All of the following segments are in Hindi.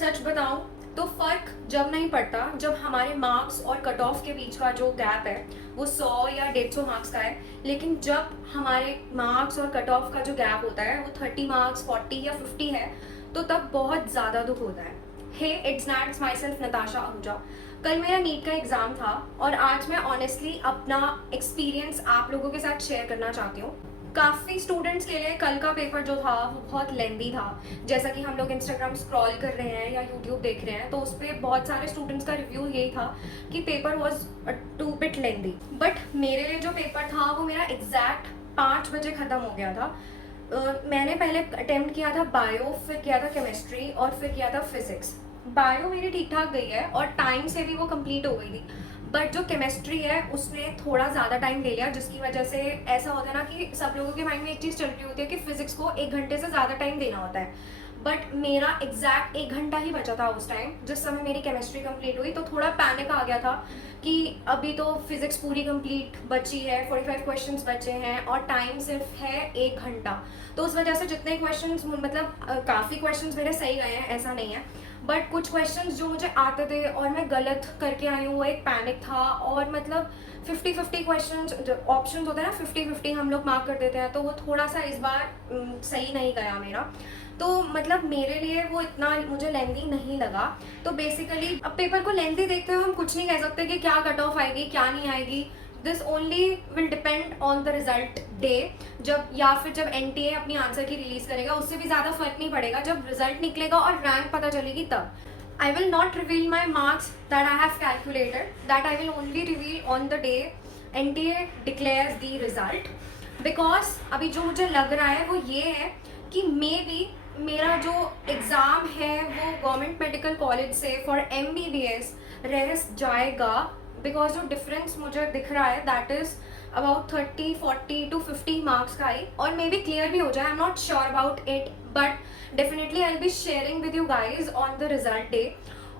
सच बताऊं तो फ़र्क जब नहीं पड़ता जब हमारे मार्क्स और कट ऑफ के बीच का जो गैप है वो 100 या 150 मार्क्स का है। लेकिन जब हमारे मार्क्स और कट ऑफ का जो गैप होता है वो 30 मार्क्स 40 या 50 है तो तब बहुत ज़्यादा दुख होता है। Hey it's Nats myself Natasha Ahuja. कल मेरा नीट का एग्ज़ाम था और आज मैं ऑनेस्टली अपना एक्सपीरियंस आप लोगों के साथ शेयर करना चाहती हूँ। काफ़ी स्टूडेंट्स के लिए कल का पेपर जो था वो बहुत लेंदी था। जैसा कि हम लोग इंस्टाग्राम स्क्रॉल कर रहे हैं या यूट्यूब देख रहे हैं तो उस पर बहुत सारे स्टूडेंट्स का रिव्यू यही था कि paper was two bit lengthy. But मेरे लिए जो पेपर था वो मेरा एग्जैक्ट 5 बजे ख़त्म हो गया था। मैंने पहले अटेम्प्ट किया था बायो, फिर किया था केमिस्ट्री और फिर किया था फिजिक्स। बायो मेरी ठीक ठाक गई है और टाइम से भी वो कंप्लीट हो गई थी। बट जो केमिस्ट्री है उसने थोड़ा ज़्यादा टाइम ले लिया, जिसकी वजह से ऐसा होता है ना कि सब लोगों के माइंड में एक चीज़ चल रही होती है कि फिजिक्स को 1 घंटे से ज़्यादा टाइम देना होता है। बट मेरा एग्जैक्ट 1 घंटा ही बचा था उस टाइम जिस समय मेरी केमिस्ट्री कंप्लीट हुई। तो थोड़ा पैनिक आ गया था कि अभी तो फिजिक्स पूरी कंप्लीट बची है, 45 क्वेश्चंस बचे हैं और टाइम सिर्फ है 1 घंटा। तो उस वजह से जितने क्वेश्चंस मतलब काफ़ी क्वेश्चंस मेरे सही गए हैं, ऐसा नहीं है। बट कुछ क्वेश्चंस जो मुझे आते थे और मैं गलत करके आई हूँ वो एक पैनिक था। और मतलब 50-50 क्वेश्चंस ऑप्शंस होते हैं ना, 50-50 हम लोग मार्क कर देते हैं, तो वो थोड़ा सा इस बार सही नहीं गया मेरा। तो मतलब मेरे लिए वो इतना मुझे लेंदी नहीं लगा। तो बेसिकली अब पेपर को लेंदी देखते हुए हम कुछ नहीं कह सकते कि क्या कट ऑफ आएगी क्या नहीं आएगी। This only will depend on the result day, जब या फिर जब एनटीए अपनी आंसर की रिलीज करेगा। उससे भी ज़्यादा फर्क नहीं पड़ेगा, जब रिजल्ट निकलेगा और रैंक पता चलेगी तब। I will not reveal my marks that I have calculated, that I will only reveal on the day NTA declares the result. Because अभी जो मुझे लग रहा है वो ये है कि मे बी मेरा जो एग्ज़ाम है वो गवर्नमेंट मेडिकल कॉलेज से फॉर MBBS रह जाएगा। बिकॉज जो डिफरेंस मुझे दिख रहा है that is about 30, 40 to 50 marks का ही, और मे बी क्लियर भी हो जाए। I am not sure about it, but definitely I will be sharing with you guys on the result day.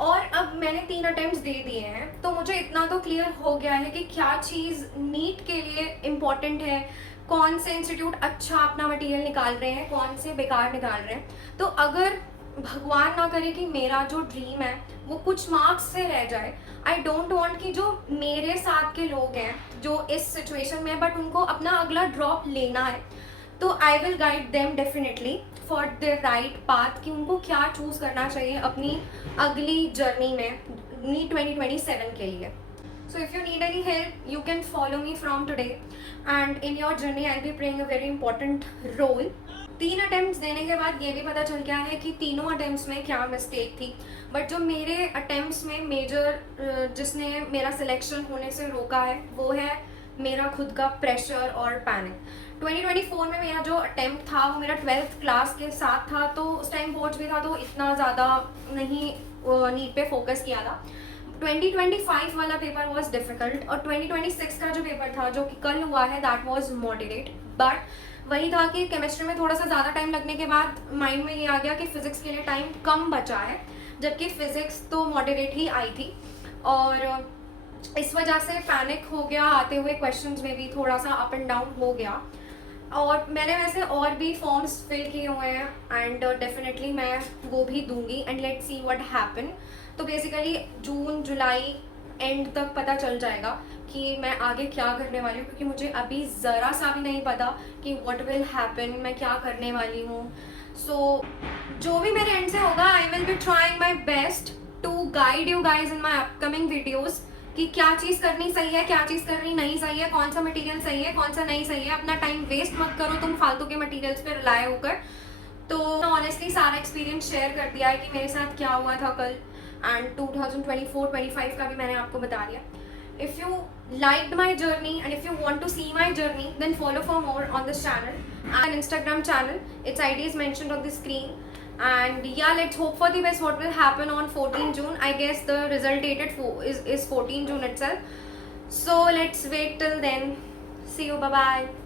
और अब मैंने 3 अटेम्प्ट्स दे दिए हैं तो मुझे इतना तो क्लियर हो गया है कि क्या चीज़ नीट के लिए इम्पॉर्टेंट है, कौन से इंस्टीट्यूट अच्छा अपना मटेरियल निकाल रहे हैं, कौन से बेकार निकाल रहे हैं। तो अगर भगवान ना करे कि मेरा जो ड्रीम है वो कुछ मार्क्स से रह जाए, आई डोंट वांट कि जो मेरे साथ के लोग हैं जो इस सिचुएशन में है बट उनको अपना अगला ड्रॉप लेना है, तो I will guide them definitely for the right path कि उनको क्या चूज़ करना चाहिए अपनी अगली जर्नी में नीट 2027 के लिए। So if you need any help, you can follow me from today, and in your journey I'll be playing a very important role. 3 attempts देने के बाद ये भी पता चल गया है कि तीनों अटेम्प्ट्स में क्या मिस्टेक थी। बट जो मेरे अटेम्प्ट्स में मेजर जिसने मेरा सिलेक्शन होने से रोका है वो है मेरा खुद का प्रेशर और पैनिक। 2024 में मेरा जो अटेम्प्ट था वो मेरा 12th क्लास के साथ था, तो उस टाइम बोर्ड्स भी था तो इतना ज़्यादा नहीं नीट पे फोकस किया था। 2025 वाला पेपर वॉज डिफ़िकल्ट और 2026 का जो पेपर था जो कि कल हुआ है दैट वॉज मॉडरेट। बट वही था कि केमिस्ट्री में थोड़ा सा ज़्यादा टाइम लगने के बाद माइंड में ये आ गया कि फ़िज़िक्स के लिए टाइम कम बचा है, जबकि फ़िज़िक्स तो मॉडरेट ही आई थी। और इस वजह से पैनिक हो गया, आते हुए क्वेश्चंस में भी थोड़ा सा अप एंड डाउन हो गया। और मैंने वैसे और भी फॉर्म्स फिल किए हुए हैं एंड डेफिनेटली मैं वो भी दूंगी and let's see what happen. तो बेसिकली जून जुलाई एंड तक पता चल जाएगा कि मैं आगे क्या करने वाली हूँ, क्योंकि मुझे अभी ज़रा सा भी नहीं पता कि व्हाट विल हैपन, मैं क्या करने वाली हूँ। सो जो भी मेरे एंड से होगा I will be trying my best to guide you guys in my upcoming videos कि क्या चीज़ करनी सही है, क्या चीज़ करनी नहीं सही है, कौन सा मटेरियल सही है, कौन सा नहीं सही है। अपना टाइम वेस्ट मत करो तुम फालतू के मटेरियल्स पे रिलाय होकर। तो ऑनेस्टली सारा एक्सपीरियंस शेयर कर दिया है कि मेरे साथ क्या हुआ था कल, एंड 2024-25 का भी मैंने आपको बता दिया। If you liked my journey and if you want to see my journey, then follow for more on this channel and Instagram channel. Its ID is mentioned on the screen. And yeah, let's hope for the best. What will happen on 14 June? I guess the result dated is 14 June itself. So let's wait till then. See you. Bye bye.